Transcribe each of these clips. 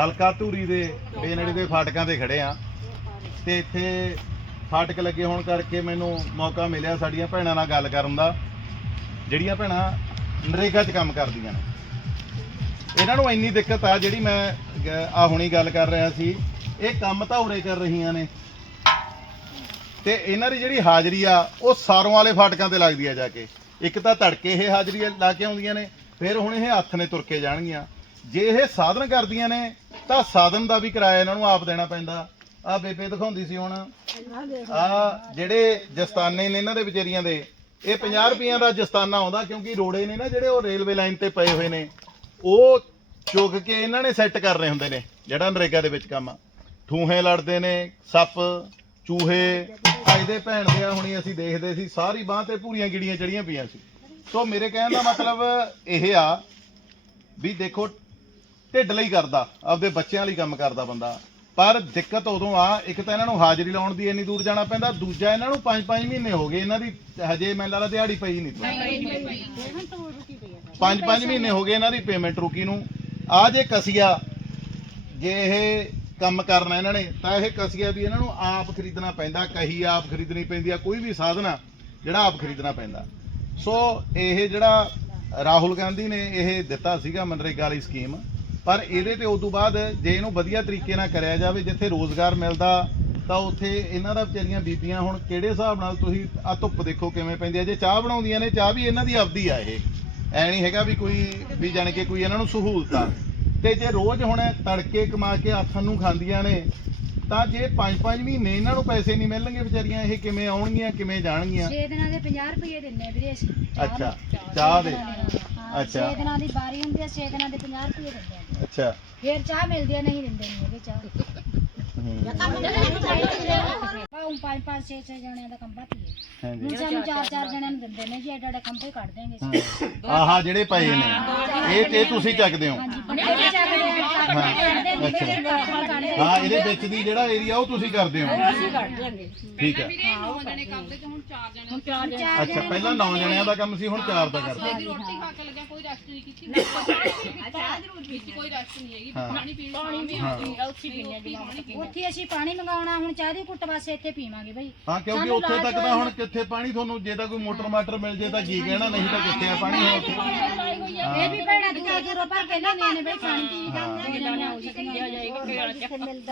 ਹਲਕਾ ਧੂਰੀ ਦੇ ਬੇਨੜੀ ਦੇ ਫਾਟਕਾਂ ਤੇ ਖੜੇ ਆ। ਤੇ ਇੱਥੇ ਫਾਟਕ ਲੱਗੇ ਹੋਣ ਕਰਕੇ ਮੈਨੂੰ ਮੌਕਾ ਮਿਲਿਆ ਸਾਡੀਆਂ ਭੈਣਾਂ ਨਾਲ ਗੱਲ ਕਰਨ ਦਾ, ਜਿਹੜੀਆਂ ਭੈਣਾਂ ਨਰੇਗਾ 'ਚ ਕੰਮ ਕਰਦੀਆਂ ਨੇ। ਇਹਨਾਂ ਨੂੰ ਇੰਨੀ ਦਿੱਕਤ ਆ ਜਿਹੜੀ ਮੈਂ ਆ ਹੁਣੀ ਗੱਲ ਕਰ ਰਿਹਾ ਸੀ। ਇਹ ਕੰਮ ਤਾਂ ਉਰੇ ਕਰ ਰਹੀਆਂ ਨੇ। ਤੇ ਇਹਨਾਂ ਦੀ ਜਿਹੜੀ ਹਾਜ਼ਰੀ ਆ, ਉਹ ਸਾਰੋਂ ਵਾਲੇ ਫਾਟਕਾਂ ਤੇ ਲੱਗਦੀ ਆ ਜਾ ਕੇ। ਇੱਕ ਤਾਂ ਧੜਕੇ ਇਹ ਹਾਜ਼ਰੀ ਲਾ ਕੇ ਆਉਂਦੀਆਂ ਨੇ, ਫਿਰ ਹੁਣ ਇਹ ਹੱਥ ਨੇ ਤੁਰ ਕੇ ਜਾਣਗੀਆਂ। ਜੇ ਇਹ ਸਾਧਨ ਕਰਦੀਆਂ ਨੇ ਤਾਂ ਸਾਧਨ ਦਾ ਵੀ ਕਿਰਾਇਆ ਇਹਨਾਂ ਨੂੰ ਆਪ ਦੇਣਾ ਪੈਂਦਾ। ਆ ਬੇਬੇ ਦਿਖਾਉਂਦੀ ਸੀ ਹੁਣ। ਆ ਜਿਹੜੇ ਜਸਤਾਨੇ ਨੇ ਇਹਨਾਂ ਦੇ ਵਿਚਾਰੀਆਂ ਦੇ, ਇਹ 50 ਰੁਪਈਆਂ ਦਾ ਜਸਤਾਨਾ ਆਉਂਦਾ ਕਿਉਂਕਿ ਰੋੜੇ ਨੇ ਨਾ ਜਿਹੜੇ ਉਹ ਰੇਲਵੇ ਲਾਈਨ ਤੇ ਪਏ ਹੋਏ ਨੇ। ਉਹ ਚੁੱਕ ਕੇ ਇਹਨਾਂ ਨੇ ਸੈੱਟ ਕਰ ਰਹੇ ਹੁੰਦੇ ਨੇ, ਜਿਹੜਾ ਨਰੇਗਾ ਦੇ ਵਿੱਚ ਕੰਮ ਆ। ਠੂਹੇ ਲੜਦੇ ਨੇ, ਸੱਪ, ਚੂਹੇ ਇਹਦੇ ਭੈਣ ਦੇ ਹੁਣੀ ਅਸੀਂ ਦੇਖਦੇ ਸੀ, ਸਾਰੀ ਬਾਹ ਤੇ ਪੂਰੀਆਂ ਗਿੜੀਆਂ ਚੜੀਆਂ ਪਈਆਂ ਸੀ। ਸੋ ਮੇਰੇ ਕਹਿਣ ਦਾ ਮਤਲਬ ਇਹ ਆ ਵੀ ਦੇਖੋ ਢਿੱਡ ਲਈ ਕਰਦਾ ਆਪਦੇ ਬੱਚਿਆਂ ਲਈ ਕੰਮ ਕਰਦਾ ਬੰਦਾ। ਪਰ ਦਿੱਕਤ ਉਦੋਂ ਆ ਇੱਕ ਤਾਂ ਇਹਨਾਂ ਨੂੰ ਹਾਜ਼ਰੀ ਲਾਉਣ ਦੀ ਇੰਨੀ ਦੂਰ ਜਾਣਾ ਪੈਂਦਾ ਦੂਜਾ ਇਹਨਾਂ ਨੂੰ 5-5 ਮਹੀਨੇ ਹੋ ਗਏ ਇਹਨਾਂ ਦੀ ਹਜੇ ਮੈਨੂੰ ਲੱਗਦਾ ਦਿਹਾੜੀ ਪਈ ਨਹੀਂ 5-5 ਮਹੀਨੇ ਹੋ ਗਏ ਇਹਨਾਂ ਦੀ ਪੇਮੈਂਟ ਰੁਕੀ ਨੂੰ। ਆ ਜੇ ਕਸੀਆ ਜੇ ਇਹ ਕੰਮ ਕਰਨਾ ਇਹਨਾਂ ਨੇ ਤਾਂ ਇਹ ਕਸੀਆ ਵੀ ਇਹਨਾਂ ਨੂੰ ਆਪ ਖਰੀਦਣਾ ਪੈਂਦਾ ਕਹੀ ਆਪ ਖਰੀਦਣੀ ਪੈਂਦੀ ਆ ਕੋਈ ਵੀ ਸਾਧਨ ਆ ਜਿਹੜਾ ਆਪ ਖਰੀਦਣਾ ਪੈਂਦਾ। ਸੋ ਇਹ ਜਿਹੜਾ ਰਾਹੁਲ ਗਾਂਧੀ ਨੇ ਇਹ ਦਿੱਤਾ ਸੀਗਾ ਮਨਰੇਗਾ ਵਾਲੀ ਸਕੀਮ ਪਰ ਇਹਦੇ ਤੇ ਉਦੋਂ ਬਾਅਦ ਜੇ ਇਹਨੂੰ ਵਧੀਆ ਤਰੀਕੇ ਨਾਲ ਕਰਿਆ ਜਾਵੇ ਜਿੱਥੇ ਰੋਜ਼ਗਾਰ ਮਿਲਦਾ ਤਾਂ ਉੱਥੇ ਇਹਨਾਂ ਦਾ ਵਿਚਾਰੀਆਂ ਬੀਬੀਆਂ ਹੁਣ ਕਿਹੜੇ ਹਿਸਾਬ ਨਾਲ ਤੁਸੀਂ ਆ ਧੁੱਪ ਦੇਖੋ ਕਿਵੇਂ ਪੈਂਦੀ ਆ? ਜੇ ਚਾਹ ਬਣਾਉਂਦੀਆਂ ਨੇ ਚਾਹ ਵੀ ਇਹਨਾਂ ਦੀ ਆਪਦੀ ਆ ਇਹ। ਐ ਨਹੀਂ ਹੈਗਾ ਵੀ ਕੋਈ ਵੀ ਜਾਣ ਕੇ ਕੋਈ ਇਹਨਾਂ ਨੂੰ ਸਹੂਲਤ। ਆ ਤੇ ਜੇ ਰੋਜ਼ ਹੁਣ ਤੜਕੇ ਕਮਾ ਕੇ ਆਥਣ ਨੂੰ ਖਾਂਦੀਆਂ ਨੇ ਤਾਂ ਜੇ 5-5 ਮਹੀਨੇ ਇਹਨਾਂ ਨੂੰ ਪੈਸੇ ਨਹੀਂ ਮਿਲਣਗੇ ਵਿਚਾਰੀਆਂ ਇਹ ਕਿਵੇਂ ਆਉਣਗੀਆਂ ਕਿਵੇਂ ਜਾਣਗੀਆਂ? 6 ਦਿਨਾਂ ਦੇ 50 ਰੁਪਏ ਦਿੰਨੇ ਵੀਰੇ ਅਸੀਂ। ਅੱਛਾ ਚਾਹ ਦੇ। ਹਾਂ। ਅੱਛਾ। 6 ਦਿਨਾਂ ਦੀ ਬਾਰੀ ਹੁੰਦੀ ਹੈ 6 ਦਿਨਾਂ ਦੇ 50 ਰੁਪਏ ਦਿੰਦੇ ਆ। ਅੱਛਾ। ਫੇਰ ਚਾਹ ਮਿਲਦੀ ਆ ਨਹੀਂ ਦਿੰਦੇ ਨਹੀਂ ਹੈਗੇ ਚਾਹ। ਪੰਜ ਪੰਜ ਛੇ ਛੇ ਜਣਿਆਂ ਦਾ ਕੰਬਾ ਧੀਏ ਹਾਂਜੀ। ਹੁਣ ਸਾਨੂੰ ਚਾਰ ਚਾਰ ਜਣਿਆਂ ਨੂੰ ਦਿੰਦੇ ਨੇ ਜੀ ਐਡਾ ਐਡਾ ਖੰਭੇ ਕੱਢ ਦੇਂਗੇ ਹਾਂ। ਆਹਾ ਜਿਹੜੇ ਪਏ ਨੇ। ਇਹ ਇਹ ਤੁਸੀਂ ਚੱਕਦੇ ਹੋ। ਹਾਂਜੀ ਬੰਦੇ ਵੀ ਚੱਕਦੇ ਆ ਕੱਢਦੇ ਨੇ ਅੱਛਾ। ਕੱਢਦੇ ਹਾਂ ਇਹਦੇ ਵਿੱਚ ਦੀ ਜਿਹੜਾ ਏਰੀਆ ਉਹ ਤੁਸੀਂ ਕਰਦੇ ਹੋ। ਠੀਕ ਹੈ। ਹੁਣ ਚਾਰ ਜਣੇ ਅੱਛਾ ਪਹਿਲਾਂ 9 ਜਣਿਆਂ ਦਾ ਕੰਮ ਸੀ ਹੁਣ 4 ਦਾ ਕਰਦੇ ਦੀ ਰੋਟੀ ਖਾ ਕੇ ਲੱਗਿਆ ਕੋਈ ਰੈਸਟ ਨਹੀਂ ਕੀਤੀ। ਚਾਹ ਜ਼ਰੂਰ ਪੀਤੀ ਕੋਈ ਰੈਸਟ ਨਹੀਂ ਹੈਗੀ। ਹਾਂ। ਪਾਣੀ ਪੀਣ ਪਾਣੀ ਹਾਂ। ਉੱਥੇ ਪੀਣੇ ਜੀ ਉੱਥੇ ਅਸੀਂ ਪਾਣੀ ਮੰਗਾਉਣਾ ਹੁਣ ਚਾਹ ਦੀ ਕੁੱਟ ਵਾਸਤੇ ਇੱਥੇ ਪੀਵਾਂਗੇ ਬਈ। ਹਾਂ ਕਿਉਂਕਿ ਉੱਥੇ ਤੱਕ ਤਾਂ ਹੁਣ ਕਿੱਥੇ ਪਾਣੀ ਤੁਹਾਨੂੰ ਜੇ ਤਾਂ ਕੋਈ ਮੋਟਰ ਮਾਟਰ ਮਿਲ ਜੇ ਤਾਂ ਕੀ ਕਹਿਣਾ ਨਹੀਂ ਤਾਂ ਕਿੱਥੇ ਆ ਪਾਣੀ? ਉੱਥੇ ਇਹ ਵੀ ਭੈਣਾਂ ਦੂਰੋਂ ਦੂਰੋਂ ਕੇ ਲੈਂਦੀਆਂ ਨੇ ਬਈ ਪਾਣੀ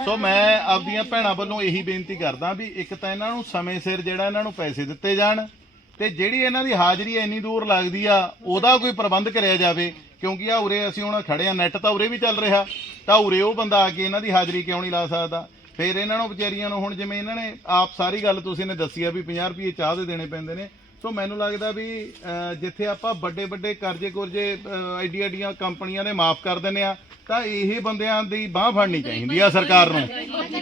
ਸੋ ਮੈਂ ਆਪਦੀਆਂ ਭੈਣਾਂ ਵੱਲੋਂ ਇਹੀ ਬੇਨਤੀ ਕਰਦਾ ਵੀ ਇੱਕ ਤਾਂ ਇਹਨਾਂ ਨੂੰ ਸਮੇਂ ਸਿਰ ਜਿਹੜਾ ਇਹਨਾਂ ਨੂੰ ਪੈਸੇ ਦਿੱਤੇ ਜਾਣ ਤੇ ਜਿਹੜੀ ਇਹਨਾਂ ਦੀ ਹਾਜ਼ਰੀ ਇੰਨੀ ਦੂਰ ਲੱਗਦੀ ਆ ਉਹਦਾ ਕੋਈ ਪ੍ਰਬੰਧ ਕਰਿਆ ਜਾਵੇ। ਕਿਉਂਕਿ ਆ ਉਰੇ ਅਸੀਂ ਹੁਣ ਖੜੇ ਆ ਨੈਟ ਤਾਂ ਉਰੇ ਵੀ ਚੱਲ ਰਿਹਾ। ਤਾਂ ਉਰੇ ਉਹ ਬੰਦਾ ਆ ਕੇ ਇਹਨਾਂ ਦੀ ਹਾਜ਼ਰੀ ਕਿਉਂ ਨਹੀਂ ਲਾ ਸਕਦਾ? ਫਿਰ ਇਹਨਾਂ ਨੂੰ ਵਿਚਾਰੀਆਂ ਨੂੰ ਹੁਣ ਜਿਵੇਂ ਇਹਨਾਂ ਨੇ ਆਪ ਸਾਰੀ ਗੱਲ ਤੁਸੀਂ ਨੇ ਦੱਸੀ ਆ ਵੀ 50 ਰੁਪਏ ਚਾਹ ਦੇ ਦੇਣੇ ਪੈਂਦੇ ਨੇ। ਸੋ ਮੈਨੂੰ ਲੱਗਦਾ ਵੀ ਜਿੱਥੇ ਆਪਾਂ ਵੱਡੇ ਵੱਡੇ ਕਰਜ਼ੇ ਕੁਰਜ਼ੇ ਐਡੀ ਐਡੀਆਂ ਕੰਪਨੀਆਂ ਨੇ ਮਾਫ ਕਰ ਦਿੰਦੇ ਆ ਤਾਂ ਇਹ ਬੰਦਿਆਂ ਦੀ ਬਾਹ ਫੜਨੀ ਚਾਹੀਦੀ ਆ ਸਰਕਾਰ ਨੂੰ।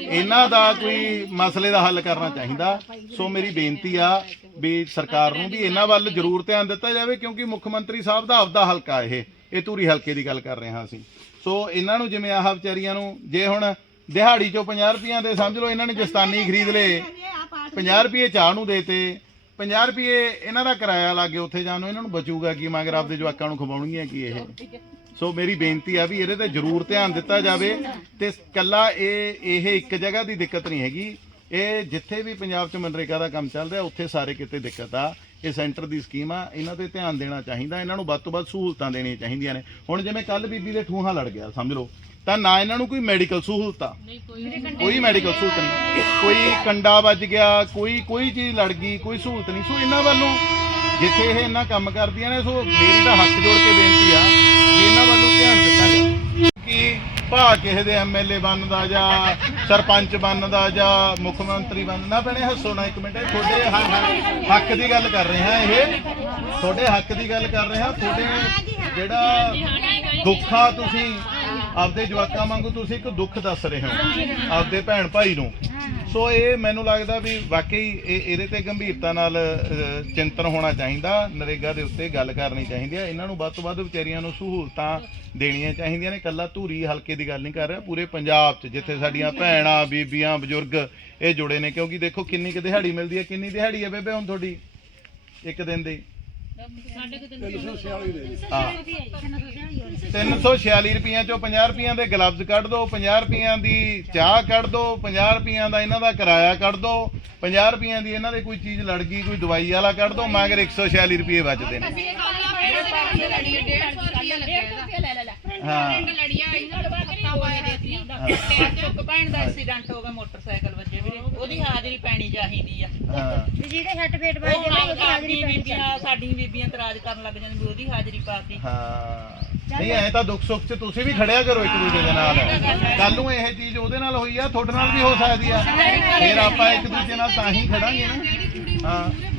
ਇਹਨਾਂ ਦਾ ਕੋਈ ਮਸਲੇ ਦਾ ਹੱਲ ਕਰਨਾ ਚਾਹੀਦਾ। ਸੋ ਮੇਰੀ ਬੇਨਤੀ ਆ ਵੀ ਸਰਕਾਰ ਨੂੰ ਵੀ ਇਹਨਾਂ ਵੱਲ ਜ਼ਰੂਰ ਧਿਆਨ ਦਿੱਤਾ ਜਾਵੇ ਕਿਉਂਕਿ ਮੁੱਖ ਮੰਤਰੀ ਸਾਹਿਬ ਦਾ ਆਪਦਾ ਹਲਕਾ ਇਹ। ਇਹ ਧੂਰੀ ਹਲਕੇ ਦੀ ਗੱਲ ਕਰ ਰਹੇ ਹਾਂ ਅਸੀਂ। ਸੋ ਇਹਨਾਂ ਨੂੰ ਜਿਵੇਂ ਆਹ ਵਿਚਾਰੀਆਂ ਨੂੰ ਜੇ ਹੁਣ ਦਿਹਾੜੀ ਚੋਂ 50 ਰੁਪਈਆਂ ਦੇ ਸਮਝ ਲਓ ਇਹਨਾਂ ਨੇ ਜਸਤਾਨੀ ਖਰੀਦ ਲਏ 50 ਰੁਪਏ ਚਾਹ ਨੂੰ ਦੇਤੇ 50 ਰੁਪਏ ਇਹਨਾਂ ਦਾ ਕਿਰਾਇਆ ਲੱਗੇ ਉੱਥੇ ਜਾਣ ਨੂੰ ਇਹਨਾਂ ਨੂੰ ਬਚੂਗਾ ਕੀ ਮਗਰ ਆਪਦੇ ਜਵਾਕਾਂ ਨੂੰ ਖਵਾਉਣਗੀਆਂ ਕੀ ਇਹ? ਸੋ ਮੇਰੀ ਬੇਨਤੀ ਆ ਵੀ ਇਹਦੇ ਤੇ ਜ਼ਰੂਰ ਧਿਆਨ ਦਿੱਤਾ ਜਾਵੇ ਤੇ ਕੱਲਾ ਇਹ ਇਹ ਇੱਕ ਜਗ੍ਹਾ ਦੀ ਦਿੱਕਤ ਨਹੀਂ ਹੈਗੀ। ਇਹ ਜਿੱਥੇ ਵੀ ਪੰਜਾਬ 'ਚ ਮਨਰੇਗਾ ਦਾ ਕੰਮ ਚੱਲ ਰਿਹਾ ਉੱਥੇ ਸਾਰੇ ਕਿਤੇ ਦਿੱਕਤ ਆ। ਇਹ ਸੈਂਟਰ ਦੀ ਸਕੀਮ ਆ, ਇਹਨਾਂ ਤੇ ਧਿਆਨ ਦੇਣਾ ਚਾਹੀਦਾ, ਇਹਨਾਂ ਨੂੰ ਵੱਧ ਤੋਂ ਵੱਧ ਸਹੂਲਤਾਂ ਦੇਣੀਆਂ ਚਾਹੀਦੀਆਂ ਨੇ। ਹੁਣ ਜਿਵੇਂ ਕੱਲ ਬੀਬੀ ਦੇ ਠੂਹਾ ਲੜ ਗਿਆ, ਸਮਝ ਲਓ, ਤਾਂ ਨਾ ਇਹਨਾਂ ਨੂੰ ਕੋਈ ਮੈਡੀਕਲ ਸਹੂਲਤ ਆ ਕੋਈ ਮੈਡੀਕਲ ਸਹੂਲਤ ਨਹੀਂ। ਕੋਈ ਕੰਡਾ ਵੱਜ ਗਿਆ, ਕੋਈ ਕੋਈ ਚੀਜ਼ ਲੜ ਗਈ, ਕੋਈ ਸਹੂਲਤ ਨਹੀਂ। ਸੋ ਇਹਨਾਂ ਵੱਲੋਂ ਜਿੱਥੇ ਇਹ ਇੰਨਾ ਕੰਮ ਕਰਦੀਆਂ ਨੇ, ਸੋ ਮੇਰੀ ਤਾਂ ਹੱਥ ਜੋੜ ਕੇ ਬੇਨਤੀ ਆ ਕਿ ਇਹਨਾਂ ਵੱਲੋਂ ਧਿਆਨ ਦਿੱਤਾ ਜਾਵੇ ਕਿ ਭਾ ਕਿਸੇ ਦੇ ਐਮਐਲਏ ਬਣਦਾ ਜਾਂ ਸਰਪੰਚ ਬਣਦਾ ਜਾਂ ਮੁੱਖ ਮੰਤਰੀ ਬਣਦਾ ਭੈਣੇ ਹੱਸੋ ਨਾ ਇੱਕ ਮਿੰਟ, ਇਹ ਤੁਹਾਡੇ ਹ- ਹੱਕ ਦੀ ਗੱਲ ਕਰ ਰਹੇ ਹਾਂ ਇਹ। ਤੁਹਾਡੇ ਹੱਕ ਦੀ ਗੱਲ ਕਰ ਰਹੇ ਹਾਂ, ਤੁਹਾਡੇ ਜਿਹੜਾ ਦੁੱਖ ਆ ਤੁਸੀਂ ਆਪਦੇ ਜਵਾਕਾਂ ਵਾਂਗੂ ਤੁਸੀਂ ਇੱਕ ਦੁੱਖ ਦੱਸ ਰਹੇ ਹੋ, ਆਪਦੇ ਭੈਣ ਭਾਈ ਨੂੰ। ਸੋ ਇਹ ਮੈਨੂੰ ਲੱਗਦਾ ਵੀ ਵਾਕਈ ਇਹ ਇਹਦੇ ਤੇ ਗੰਭੀਰਤਾ ਨਾਲ ਚਿੰਤਨ ਹੋਣਾ ਚਾਹੀਦਾ ਨਰੇਗਾ ਦੇ ਉੱਤੇ ਗੱਲ ਕਰਨੀ ਚਾਹੀਦੀ ਹੈ ਇਹਨਾਂ ਨੂੰ ਵੱਧ ਤੋਂ ਵੱਧ ਵਿਚਾਰੀਆਂ ਨੂੰ ਸਹੂਲਤਾਂ ਦੇਣੀਆਂ ਚਾਹੀਦੀਆਂ ਨੇ। ਕੱਲਾ ਧੂਰੀ ਹਲਕੇ ਦੀ ਗੱਲ ਨਹੀਂ ਕਰ ਰਿਹਾ ਪੂਰੇ ਪੰਜਾਬ 'ਚ ਜਿੱਥੇ ਸਾਡੀਆਂ ਭੈਣਾਂ ਬੀਬੀਆਂ ਬਜ਼ੁਰਗ ਇਹ ਜੁੜੇ ਨੇ। ਕਿਉਂਕਿ ਦੇਖੋ ਕਿੰਨੀ ਕੁ ਦਿਹਾੜੀ ਮਿਲਦੀ ਹੈ ਕਿੰਨੀ ਦਿਹਾੜੀ ਹੈ ਬੇਬੇ ਹੁਣ ਤੁਹਾਡੀ? ਇੱਕ ਦਿਨ ਦੀ। ਹਾਂ। 346 ਰੁਪਈਆਂ ਚੋਂ 50 ਰੁਪਈਆਂ ਦੇ ਗਲਵਜ਼ ਕੱਢ ਦਿਓ 50 ਰੁਪਈਆਂ ਦੀ ਚਾਹ ਕੱਢ ਦਿਓ 50 ਰੁਪਈਆਂ ਦਾ ਇਹਨਾਂ ਦਾ ਕਿਰਾਇਆ ਕੱਢ ਦਿਓ 50 ਰੁਪਈਆਂ ਦੀ ਇਹਨਾਂ ਦੇ ਕੋਈ ਚੀਜ਼ ਲੜ ਗਈ ਕੋਈ ਦਵਾਈ ਵਾਲਾ ਕੱਢ ਦਿਓ ਮਗਰ 146 ਰੁਪਏ ਬਚਦੇ ਨੇ। ਹਾਂ ਸੁੱਕ ਭੈਣ ਦਾ ਐਕਸੀਡੈਂਟ ਹੋ ਗਿਆ ਮੋਟਰਸਾਈਕਲ ਵੱਜੇ ਵੀਰੇ। ਹਾਜ਼ਰੀ ਪੈਣੀ ਚਾਹੀਦੀ ਆ। ਹਾਂ। ਵੀ ਜਿਹਦੇ ਹੱਟ ਫੇਟ ਉਹ ਵੱਜਦੇ ਨੇ ਉਹਦੀ ਹਾਜ਼ਰੀ ਆਪਣੀ ਪੈਣੀ ਬੀਬੀਆਂ ਸਾਡੀਆਂ ਬੀਬੀਆਂ ਇਤਰਾਜ਼ ਕਰਨ ਲੱਗ ਜਾਂਦੀਆਂ ਵੀ ਉਹਦੀ ਹਾਜ਼ਰੀ ਪਾਤੀ ਹਾਂ। ਨਹੀਂ ਐ ਤਾਂ ਦੁੱਖ ਸੁੱਖ 'ਚ ਤੁਸੀਂ ਵੀ ਖੜਿਆ ਕਰੋ ਇੱਕ ਦੂਜੇ ਦੇ ਨਾਲ। ਕੱਲ ਨੂੰ ਇਹ ਚੀਜ਼ ਉਹਦੇ ਨਾਲ ਹੋਈ ਆ ਤੁਹਾਡੇ ਨਾਲ ਵੀ ਹੋ ਸਕਦੀ ਆ। ਫਿਰ ਆਪਾਂ ਇੱਕ ਦੂਜੇ ਨਾਲ ਤਾਂ ਹੀ ਖੜਾਂਗੇ ਨਾ ਹਾਂ।